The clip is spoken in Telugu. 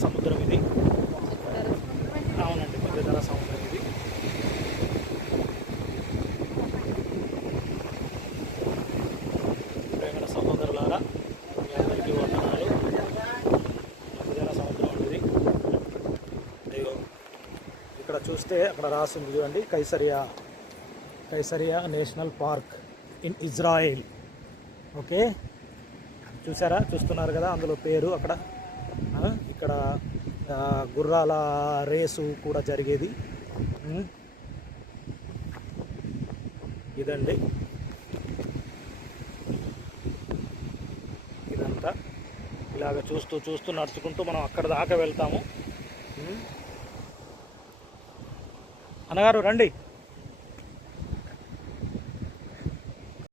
సముద్రం ఇది. అవునండి, మధ్యధరా సముద్రం ఇది. ప్రేమ సహోదరులారా, మీ అందరికీ వందనాలు. మధ్యధరా సముద్రం ఇది. అయ్యో, ఇక్కడ చూస్తే అక్కడ రాసింది చూడండి, Caesarea national park in Israel. Okay, చూస్తున్నారు కదా, అందులో పేరు అక్కడ. ఇక్కడ గుర్రాల రేసు కూడా జరిగేది. ఇదండి, ఇదంతా ఇలాగ చూస్తూ నడుచుకుంటూ మనం అక్కడ దాకా వెళ్తాము. అన్నగారు రండి.